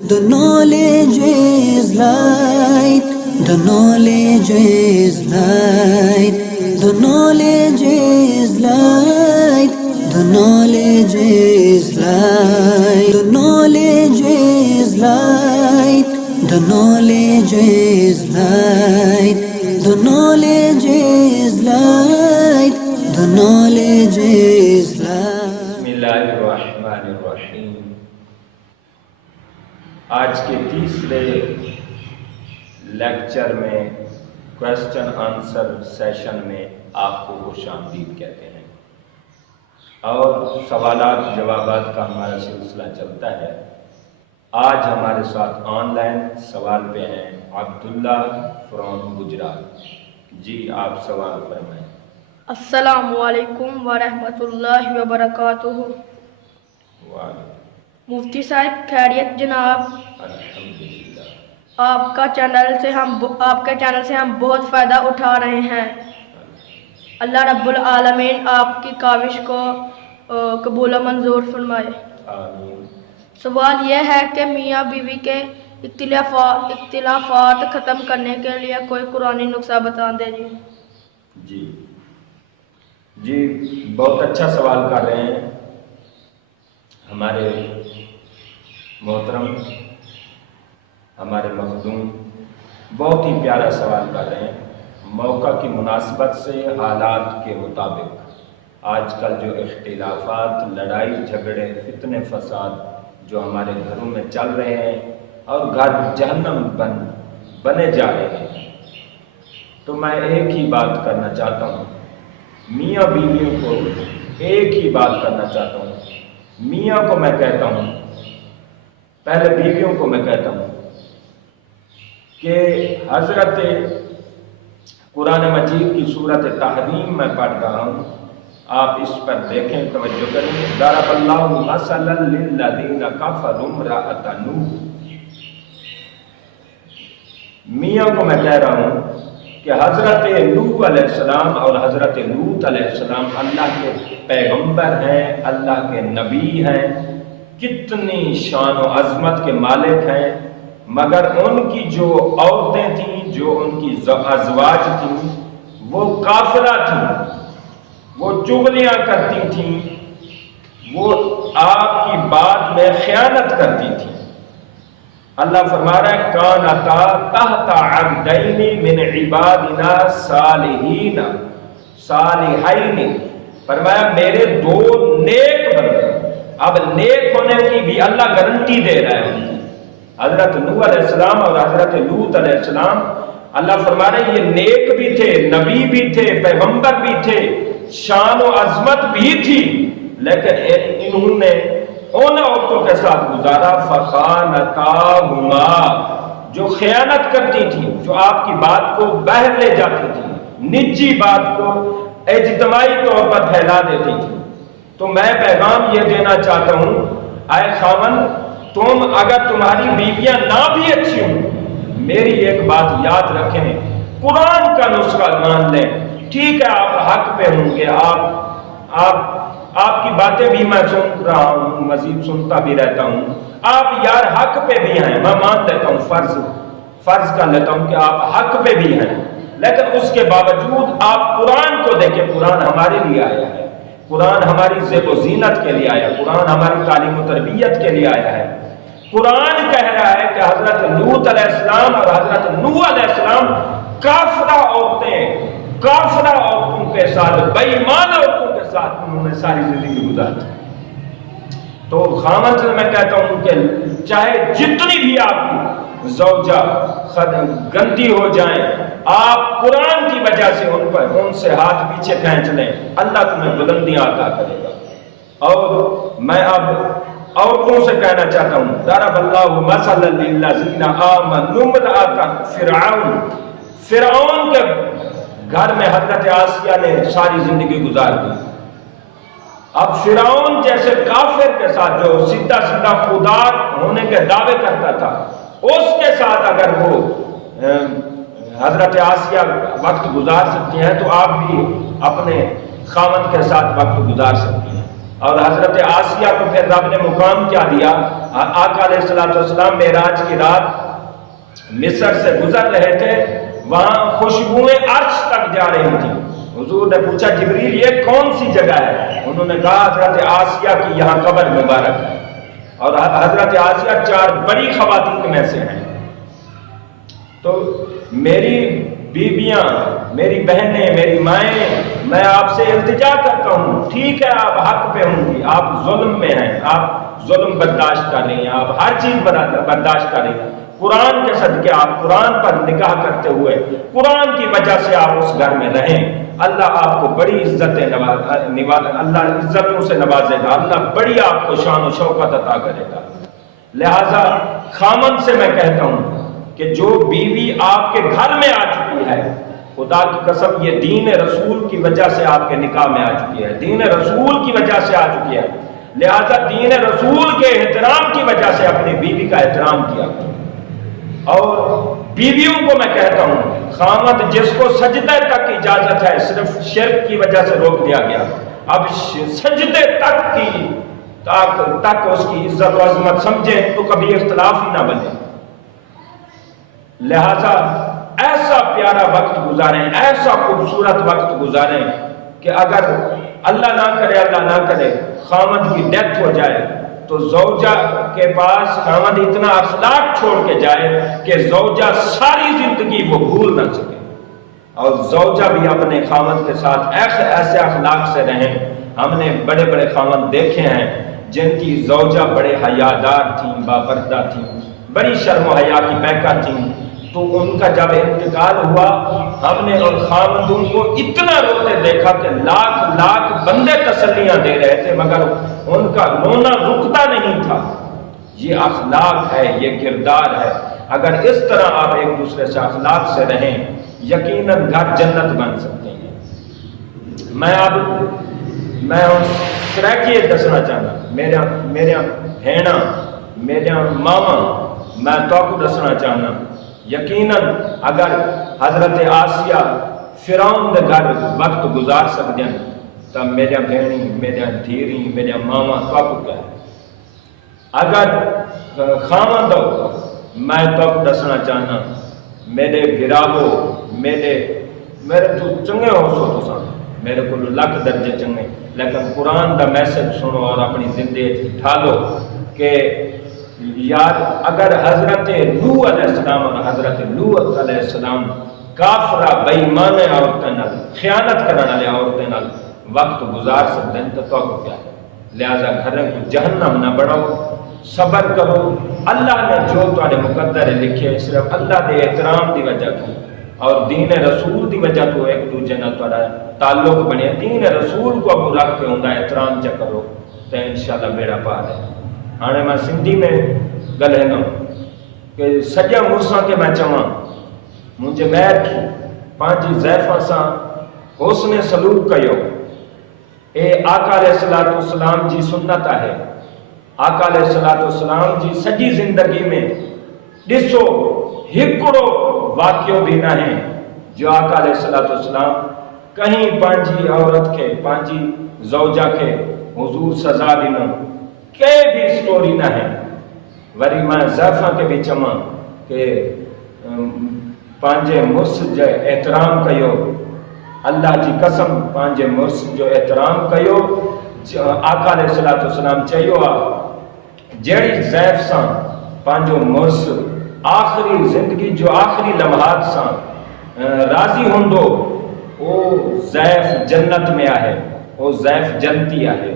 The knowledge is light, the knowledge is light, the knowledge is light, the knowledge is light, the knowledge is light, the knowledge is light, the knowledge is light, the knowledge is light. بسمillahirrahmanirrahim. آج کے تیسرے lecture میں question answer session میں آپ کو خوش آمدید کہتے ہیں اور سوالات جوابات کا ہمارا سلسلہ چلتا ہے۔ آج ہمارے ساتھ آن لائن سوال پہ ہیں عبداللہ فرام گجرات۔ جی آپ سوال فرمائیں۔ السلام علیکم ورحمۃ اللہ وبرکاتہ۔ وعلیکم مفتی صاحب خیریت جناب؟ الحمدللہ۔ آپ کے چینل سے ہم بہت فائدہ اٹھا رہے ہیں۔ اللہ رب العالمین آپ کی کاوش کو قبول و منظور فرمائے۔ آمین۔ سوال یہ ہے کہ میاں بیوی کے اختلافات ختم کرنے کے لیے کوئی قرآنی نسخہ بتا دیجیے۔ جی بہت اچھا سوال کر رہے ہیں ہمارے محترم، ہمارے مخدوم، بہت ہی پیارا سوال کر رہے ہیں۔ موقع کی مناسبت سے حالات کے مطابق آج کل جو اختلافات، لڑائی جھگڑے، فتنے فساد جو ہمارے گھروں میں چل رہے ہیں اور گھر جہنم بنے جا رہے ہیں، تو میں ایک ہی بات کرنا چاہتا ہوں، میاں بیویوں کو ایک ہی بات کرنا چاہتا ہوں۔ میاں کو میں کہتا ہوں، پہلے بیویوں کو میں کہتا ہوں کہ حضرت قرآن مجید کی سورۃ تحریم میں پڑھ رہا ہوں، آپ اس پر دیکھیں، توجہ کریں۔ ضرب اللہ مثلا للذین کفروا امرأۃ نوح۔ میاں کو میں کہہ رہا ہوں کہ حضرت نوح علیہ السلام اور حضرت لوط علیہ السلام اللہ کے پیغمبر ہیں، اللہ کے نبی ہیں، کتنی شان و عظمت کے مالک ہیں، مگر ان کی جو عورتیں تھیں، جو ان کی ازواج تھیں، وہ کافرہ تھیں، وہ چغلیاں کرتی تھیں، وہ آپ کی بات میں خیانت کرتی تھیں۔ اللہ فرما رہا ہے کانتا تحت عبدین من عبادنا صالحین، فرمایا میرے دو نیک بندے۔ اب نیک ہونے کی بھی اللہ گارنٹی دے رہا ہے۔ حضرت نوح علیہ السلام اور حضرت لوط علیہ السلام، اللہ فرما رہے ہیں یہ نیک بھی تھے، نبی بھی تھے، پیغمبر بھی تھے، شان و عظمت بھی تھی، لیکن انہوں نے ان عورتوں کے ساتھ گزارا فخانتاہما، جو خیانت کرتی تھیں، جو آپ کی بات کو باہر لے جاتی تھیں، نجی بات کو اجتماعی طور پر پھیلا دیتی تھیں۔ تو میں پیغام یہ دینا چاہتا ہوں، اے خاوند، تم اگر تمہاری بیویاں نہ بھی اچھی ہوں، میری ایک بات یاد رکھیں، قرآن کا نسخہ مان لیں۔ ٹھیک ہے آپ حق پہ ہوں گے، آپ کی باتیں بھی میں سن رہا ہوں، مزید سنتا بھی رہتا ہوں، آپ یار حق پہ بھی ہیں، میں مان لیتا ہوں، فرض کر لیتا ہوں کہ آپ حق پہ بھی ہیں، لیکن اس کے باوجود آپ قرآن کو دیکھیں۔ قرآن ہمارے لیے آیا ہے، قرآن ہماری زیب و زینت کے لیے آیا ہے، قرآن ہماری تعلیم و تربیت کے لیے آیا ہے۔ قرآن کہہ رہا ہے کہ حضرت لوط علیہ السلام اور حضرت نوح علیہ السلام کافرہ عورتوں کے ساتھ، بے ایمان عورتوں کے ساتھ انہوں نے ساری زندگی گزاری۔ تو خامن سے میں کہتا ہوں کہ چاہے جتنی بھی آپ کی زوجہ گندی ہو جائیں، آپ قرآن کی وجہ سے ان سے ہاتھ پیچھے کھینچ لیں، اللہ تمہیں بلندیاں عطا کرے گا۔ اور میں اب عورتوں سے کہنا چاہتا ہوں، ضرب اللہ مثلا للذین آمنوا امرأۃ فرعون کے گھر میں حضرت آسیہ نے ساری زندگی گزار دی۔ اب فرعون جیسے کافر کے ساتھ جو سیدھا خدا ہونے کے دعوے کرتا تھا، اس کے ساتھ اگر وہ حضرت آسیہ وقت گزار سکتی ہیں تو آپ بھی اپنے خاوند کے ساتھ وقت گزار سکتی ہیں۔ اور حضرت آسیہ کو پھر رب نے مقام کیا دیا آقا علیہ السلام معراج کی رات مصر سے گزر رہے تھے، وہاں خوشبوئیں عرش تک جا رہی تھیں۔ حضور نے پوچھا جبریل یہ کون سی جگہ ہے؟ انہوں نے کہا حضرت آسیہ کی یہاں قبر مبارک ہے، اور حضرت آسیہ 4 بڑی خواتین میں سے ہیں۔ تو میری بیویاں، میری بہنیں، میری مائیں، میں آپ سے التجا کرتا ہوں، ٹھیک ہے آپ حق پہ ہوں گی، آپ ظلم میں ہیں، آپ ظلم برداشت کر رہی ہیں، آپ ہر چیز برداشت کر رہی ہیں، قرآن کے صدقے آپ قرآن پر نگاہ کرتے ہوئے قرآن کی وجہ سے آپ اس گھر میں رہیں، اللہ آپ کو بڑی اللہ عزتوں سے نوازے گا، اللہ بڑی آپ کو شان و شوکت عطا کرے گا۔ لہذا خامن سے میں کہتا ہوں کہ جو بیوی آپ کے گھر میں آ چکی ہے، خدا کی قسم یہ دین رسول کی وجہ سے آپ کے نکاح میں آ چکی ہے، دین رسول کی وجہ سے آ چکی ہے، لہذا دین رسول کے احترام کی وجہ سے اپنی بیوی کا احترام کیا۔ اور بیویوں کو میں کہتا ہوں، خامد جس کو سجدے تک اجازت ہے، صرف شرک کی وجہ سے روک دیا گیا، اب سجدے تک اس کی عزت و عظمت سمجھیں تو کبھی اختلاف ہی نہ بنے۔ لہذا ایسا پیارا وقت گزاریں، ایسا خوبصورت وقت گزاریں کہ اگر اللہ نہ کرے خامد کی ڈیتھ ہو جائے تو زوجہ کے پاس خامد اتنا اخلاق چھوڑ کے جائے کہ زوجہ ساری زندگی وہ بھول نہ سکے، اور زوجہ بھی اپنے خامد کے ساتھ ایسے اخلاق سے رہیں۔ ہم نے بڑے بڑے خامد دیکھے ہیں جن کی زوجہ بڑے حیادار تھیں، باپردہ تھیں، بڑی شرم و حیا کی پیکر تھیں، تو ان کا جب انتقال ہوا ہم نے ان خامدوں کو اتنا روتے دیکھا کہ لاکھ بندے تسلیاں دے رہے تھے مگر ان کا رونا رکتا نہیں تھا۔ یہ اخلاق ہے، یہ کردار ہے۔ اگر اس طرح آپ ایک دوسرے سے اخلاق سے رہیں یقیناً گھر جنت بن سکتے ہیں۔ میں سریکیے دسنا چاہنا میرا بھینا، میرا ماما، میں تو کو دسنا چاہنا یقیناً اگر حضرت آسیہ فرعون دے گھر وقت گزار سکتے ہیں تو میرا بھینی، میرا دھیری، میرا ماما تو کیا ہے۔ اگر خامد میں تو دسنا چاہنا میرے گراو، میرے تو چنگے ہو سو تو میرے کو لکھ درجے چنگے، لیکن قرآن دا میسج سنو اور اپنی زندگی ڈھالو کہ یار اگر حضرت نوح علیہ السلام اور حضرت لوط علیہ السلام کافرہ بے ایمان عورتیں نال خیانت کرنے والے عورتیں نال وقت گزار سکتے ہیں تو کیا ہے۔ لہذا گھریں کو جہنم نہ بڑھاؤ، صبر کرو، اللہ نے جو تمہارے مقدر لکھے صرف اللہ دے احترام دی وجہ تو اور دین رسول دی وجہ تو ایک دوسرے نال تمہارا تعلق بنے، دین رسول کو ابو رکھ کے ان کا احترام چا کرو تو انشاءاللہ بیڑا پار ہے۔ ہانے میں سندھی میں گلے نہ کہ سجا مرساں کے میں چواں مجھے بیٹھ پانچی زیفہ ساں حسن سلوک کیو، اے آقا علیہ السلام جی سنت ہے۔ آقا علیہ السلام جی سجی زندگی میں ڈسو ہکڑو واقعو بھی نہ ہے جو آقا علیہ السلام کہیں پانچی عورت کے پانچی زوجہ کے حضور سزا ڈنو کہ بھی سٹوری نہ ہے۔ وری میں زیفہ کے بھی چماں کہ پانچے مرس جو احترام کیو، اللہ جی قسم پانچے مرس جو احترام کیو، آقا علیہ السلام چاہیو آ جیڑی زیف ساں پانچو مرس آخری زندگی جو آخری لمحات ساں راضی ہوندو او زیف جنت میں آئے، او زیف جنتی آئے۔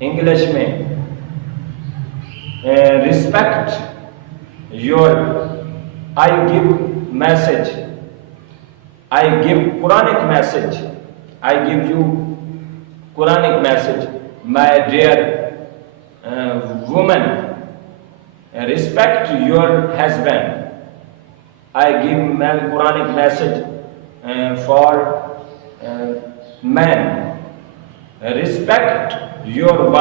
انگلش میں respect your I give message, I give Quranic message, I give you Quranic message, my dear woman, respect your husband. I give my Quranic message for men, respect your wife.